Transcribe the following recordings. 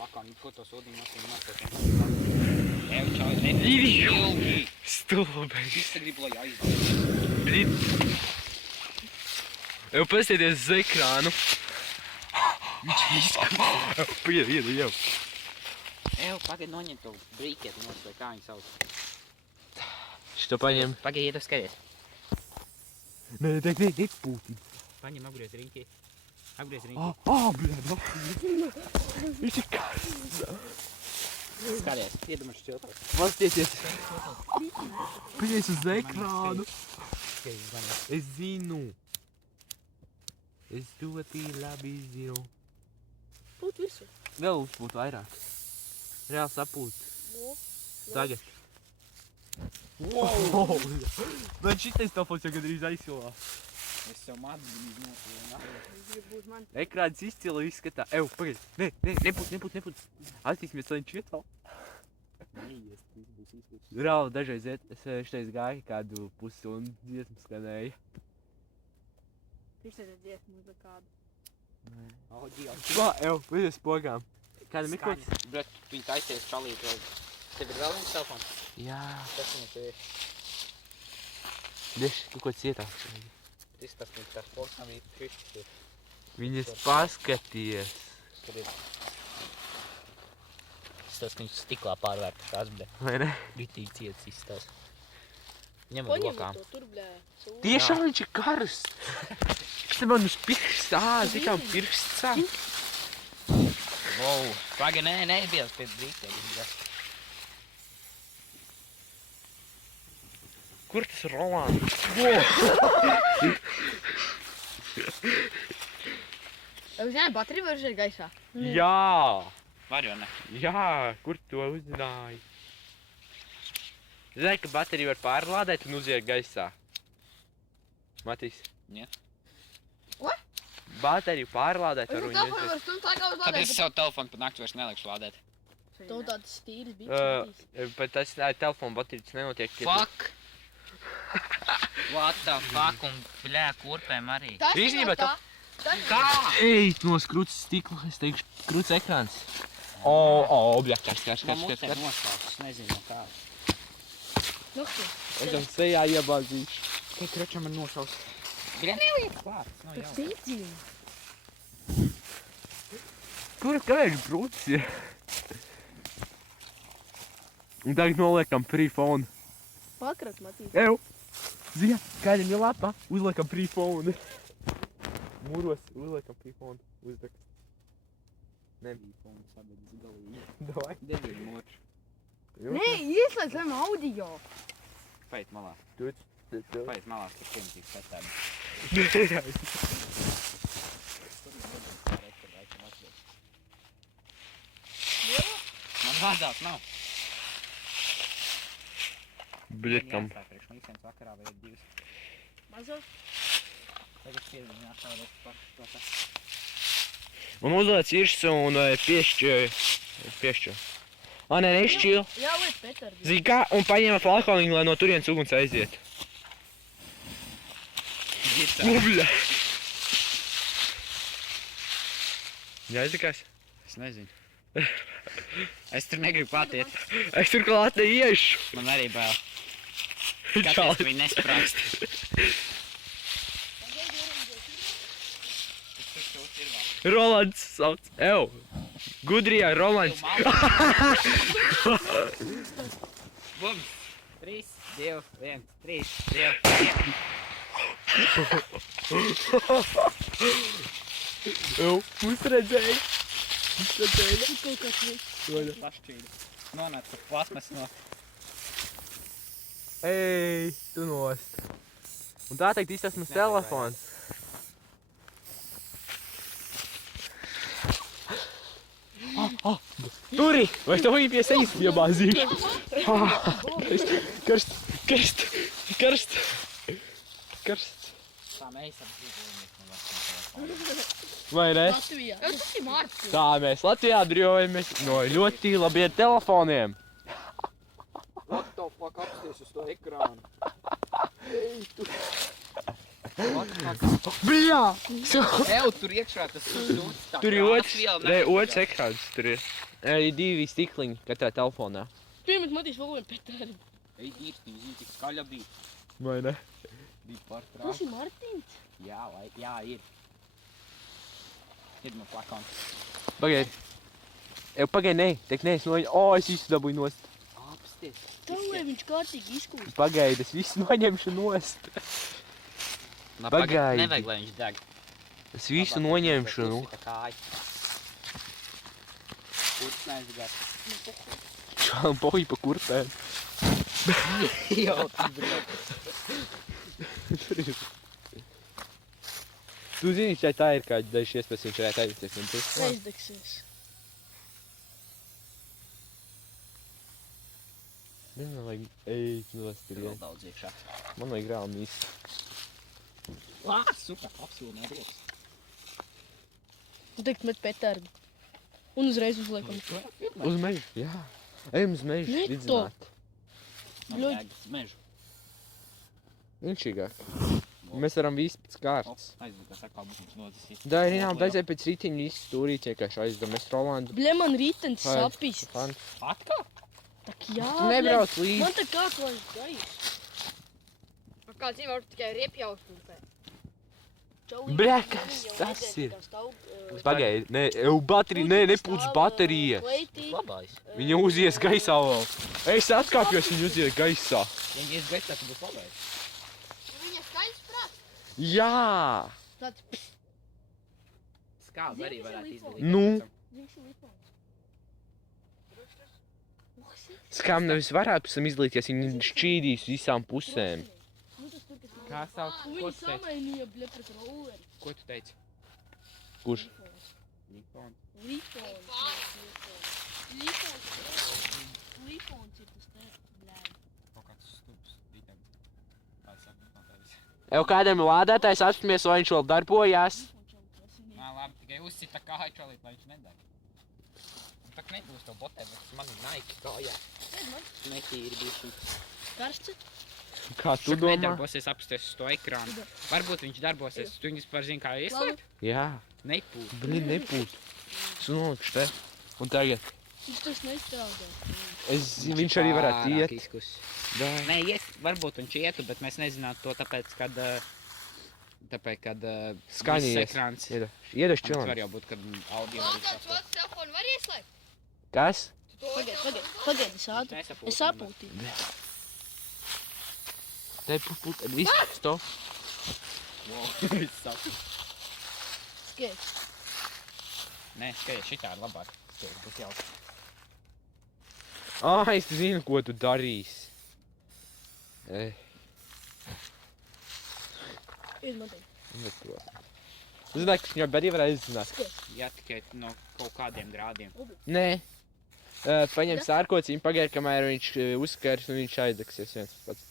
plakā, nu ko to sūdīju nosīm. Ev, čau, Ilgi! Stulbeņš! Visi grib, lai aizdod. Brit! Ev, pasties uz ekrānu. Viņš izskatās. Piedi, jau. Ev, pagaid noņem to brīketi nos, vai kā viņi sauc. Šito paņem. Pagaid, ietu skaties. Nē, pūti. Paņem apgriez riņķi. Apgriez riņķi. Bļēd, viņš ir karsts. Skaties, iedomāš šķiltos. Pastieties. Paņēs uz ekrānu. Es zinu. Es ļoti labi zinu. Pūt visu. Vēl uzpūt vairāk. Reāli sapūt. Tagad. Wow! Bet šitais telefons jau gadrīz aizsilās. Es sev madzīnību nosīju. Es gribu būt man. Ekrāns izcili izskatā. Ev, pagaid. Nepūt. Attīsimies, lai viņš iet vēl. Neies, tas būs izpūs. Reāli dažreiz es šitais gāju kādu pusstundu dziesmu skanēju. Viņš tagad dziesmu uz kādu. Vā, ev, vidies pogām. Kāda mikots? Bret, viņi taisies čalīt vēl. Tev ir vēl viens telefons? Jā. Tas viņam tev ir. Deš, kaut ko cietāk. Tas viņš tās poksam ir krišķis. Viņas paskaties. Tur ir. Tas viņš stiklā pārvērta tās, bet Vai ne? ritīgi ciets izstās. Ņem ar Paņem rokām. to tur, blē. Tiešām viņš ir karsts. Kas te man uz pirksts tikām pirksts Wow, pagaid, neiebilst pie brīkēļiem. Kur tas ir Rolands? Jūs zināt, baterija var iziet gaisā? Jā! Var jau ne? Jā, kur to uzzināji? Zini, ka bateriju var pārlādēt un uziet gaisā. Matīs? Jā. Ko? Bateriju pārlādēt var Jūs un telefonu iziet. var stundu tā kā Tad es uzlādēt. savu telefonu pat nakti vairs nelikšu lādēt. Tev tāds stīris bija. Bet tas telefona baterijas nenotiek. Fuck! What the fuck, un bļā, kurpēm arī. Tas Īstenībā tā. Kā? Ej, nos krūts stiklu, es teikšu, krūts ekrāns. Bļā, karsts. Man mutē noslāps, es nezinu no kā. Nokti. Es tam sejā iebāzīšu. Kā kračam man nošaus? Bļā, neliek klāt, nav jau. Tīcīm. Kur kāpēc krūts ir? Un tagad noliekam free phone. Pakrat, Matīs. Ew! Zini, kādiem ir lapa? Uzliekam free phone. Mūros uzliekam free phone. Uzdek. Telefonu sadedz galīgi. Davai. Devīgi moču. Nē, ieslēdzam audio. Pait malā. Tu. Pait malā, tur piemtīgs satēm. Man vārdās nav. Bļetam. Priekš visiems vakarā vai divas. Mazo. Tagad pieviņā šādos par to tā. Un uzliec irsu un piešķir. Nē, nešķil. Jā, liet Petardi. Zini kā? Un paņēma falkoniņu, lai no turienes uguns aiziet. Bļa. Jāizlikās? Es nezinu. Es tur negribu klāt iet. Es tur klāt neiešu. Man arī bail. Skaties, ka viņi nesprākst. Rolands sauc. Ew. Gudrijā Rolands. Bums. 3, 2, 1, 3, 2, 1. Ew. Mums redzēja. Kaut kāds viss. Pašķīdi. Nonāca plasmas no. Ej, tu nost. Un tā teikt, tas mums telefons. Turi! Vai tev viņa pie sejas piebāzīšu? Karst. Tā mēs apdzīvojamies no veciem. Vai ne? Latvijā. Jā, tas ir Mārcis. Tā mēs Latvijā drīvojamies no ļoti labiem telefoniem. What the fuck apsties uz to ekrānu? Ej, tu. Bļā! Ew, tur iekšā tas sūds. Tur ir otrs ekrāns, tur ir. Ir 2 stikliņi katrā telefonā. Piemet Matīs vēl vienu petardu. Ej, īsti, zini, cik skaļa bija. Vai ne? Bija pārtrāk. Tas ir Martins. Jā, ir. Ir man plakons. Pagaid. Pagaid, nē, teik nē, es noņem. O, es visu dabūju nost. Apsties. Tā lai viņš kārtīgi izkūst. Pagaid, es visu noņemšu nost. Pagaidi. Nevajag, lai viņš deg. Es visu noņemšu, nu. Kurts neizgāt. Čām poji pa kurpēm. Jau, tas brīd. Tu zini, šeit tā ir kādi daži iespējas, viņš varētu aizvesties, un tu? Aizdegsies. Man vajag eit nost ir, Vēl daudz iekšā. Man vajag reāli misi. Super, apsūnē rokas. Un teikt met petardu. Un uzreiz uzliekam. Uz mežu, jā. Ejam uz mežu, Neto. vidzināt. Bļoļ. Mežu. Inšīgāk. Mēs varam visi pēc kārtas. Aizvukās atkal būs mums nozasīt. Da, ir jā, beidzēja pēc rītiņa visi stūrīti, vienkārši aizdam. Mēs Rolandu. Bļa, man rītens Vai, sapist. Fant. Atkal? Tak jā, Tu nebrauc līdzi. Man tā kā klājas gaiss. Kāds jau var tikai riepjaus turpē. Bļa, kas tas ir? Pagaid, nē, baterija, nē, nepūc baterija. Labājs. Viņa uzies gaisā vēl. Es atkāpjos, viņa uzies gaisā. Ja viņi ies gaisā, tad būs labājs. Viņa skaļs prāts. Jā! Tāds Skābi arī varētu izdarīt. Nu. Viņš ir lipons. Skām nevis varētu pēc tam izlīties, viņa šķīdīs visām pusēm. Nu tas tur, kas Kā sauc? Un Ko viņi tu teici? samainīja, bļa, pret rolleri. Ko tu teici? Kurš? Nikon. Lipons. Lipons ir tas te, bļa. Kaut kāds stūps. Rītiem. Kā es saku, Nikon tevis. Jau kādam lādētājs apsmies, vai viņš vēl darbojās. Nā, labi, tikai uzsita kāju čalīt, lai viņš nedeg. Un tak netūs to botē, bet tas man ir naiki kājā. Netīri bišķi. Karsts? Kā tu Šak domā? nedarbosies apsties uz to ekrānu. Varbūt viņš darbosies. Tu viņus par zini kā ieslēgt? Jā. Nepūt. Blin, nepūt. Sunolikšu te. Un tagad. Viņš tas nestrādā. Viņš arī varētu iet. Izkus. Da. Nē, varbūt viņš ietu, bet mēs nezinātu to tāpēc, kad Skaņa viss ies. ekrāns. Iedaš Tas var čilām. jau būt, kad audio Vēl arī tāds sastāv. vecs telefonu var ieslēgt? Kas? Pagaid, es ātri. Es sapūtīju. Te pūt, viss stop. Wow, viss sap. Skaidrs. Nē, skaties, šitā ir labāk. Tas būs jau. Es zinu, ko tu darīsi. Ej, Ir man teikt. neprot. Zināju, ka viņa arī varētu izzināt. Jā, tikai no kaut kādiem grādiem. Nē. Paņem sārkociņu, pagaid, kamēr viņš uzskars un viņš aizdegsies viens pats.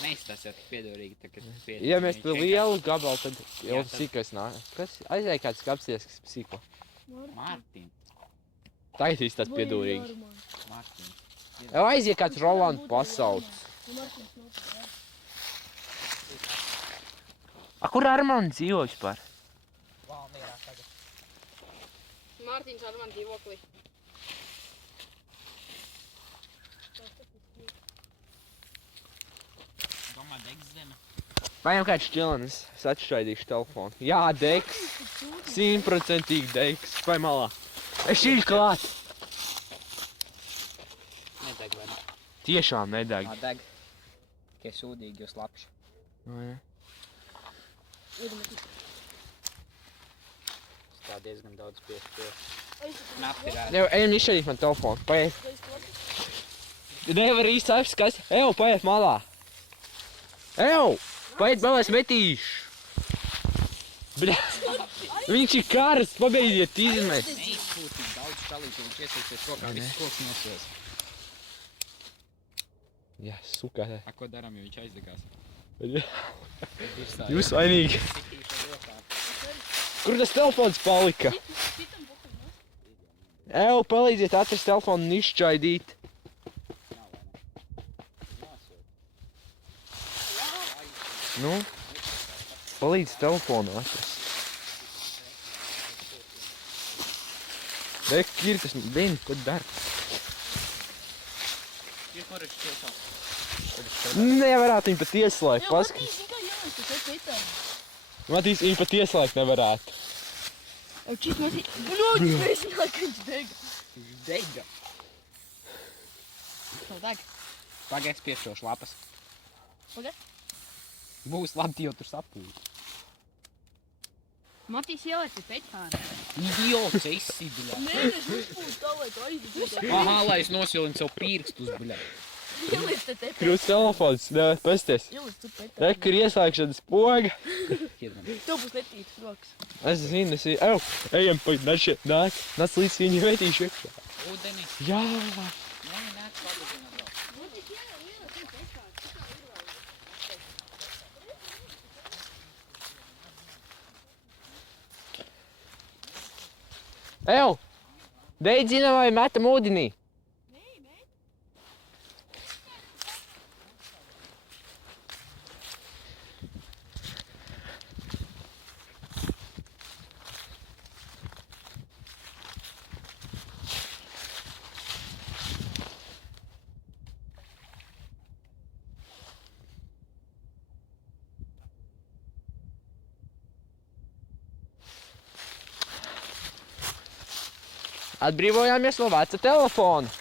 Neizstāsiet tik piedorīgi, tā kā piedorīgi. Ja mēs te Viņš lielu gabalu, tad jau Jā, tad- sīkais nāk. Kas? Aizēja kāds kapsies, kas sīko. Mārtiņ. Tagad viss tāds piedūrīgi. Mārtiņ. Jau aiziet kāds Rolandu pasauc. Kur Armand dzīvo vispār? Valmierā tagad. Mārtiņš ar man dzīvoklī. Domā, degs zeme. Paņem kāds šķilenis, es atšķaidīšu telefonu. Jā, degs. 100% degs. Vai malā. Es šīļ klāt. Nedeg vai ne? Tiešām nedeg. Deg. Tikai sūdīgi, jūs lapši. Vai ne? Tā diezgan daudz pie. Knapi rādi. Jau, ejam izšķaidīt man telefonu. Paiet. Nevar īsti apskast. Eju, paiet malā. Eju! Paiet balēs metīšu. Bļa. Viņš ir karsts, pabeidziet izmest. Neizsūtīt daudz šalītu, viņš iesūksies kokā, viss koks nosies. Jā, suka. A, ko daram, jo viņš aizdegās? Jūs vainīgi. Kur tas telefons palika? Eju, palīdziet atrast telefonu un izšķaidīt. Nu, palīdz telefonu atrast. Re, Kirtis, vien, ko dar? Ir kur ir šķietā. Nevarētu viņu pat ieslēgt, Jā, paskatīt. Matīs, tikai jālis, tu šeit Twitterī. Matīs, viņu pat ieslēgt nevarētu. Jau čīt Matīs, bļoģi, mēs zināt, ka viņš dega. Viņš dega. Tev deg. Pagaid spiešošu lapas. Pagaid. Būs labi, jo tur sapūti. Matīs ieliec ir pečāni. Idiots, esi, bļā. Nē, es uzpūtu tā, lai tu aizdod. Aha, lai es nosilinu sev pirkstus, bļā. Ieliec te te Krūts telefons, nevar pasties. Ieliec tu Re, pečāni. kur ieslēgšanas poga. Tev būs netīts rokas. Es zinu, ejam, nāk līdz viņu metīšu iekšā. Ūdeni. Jā. Nē, nē, pagudina, bro. Ew, deidzina vai metam ūdenī? Atbrīvojāmies no veca telefona.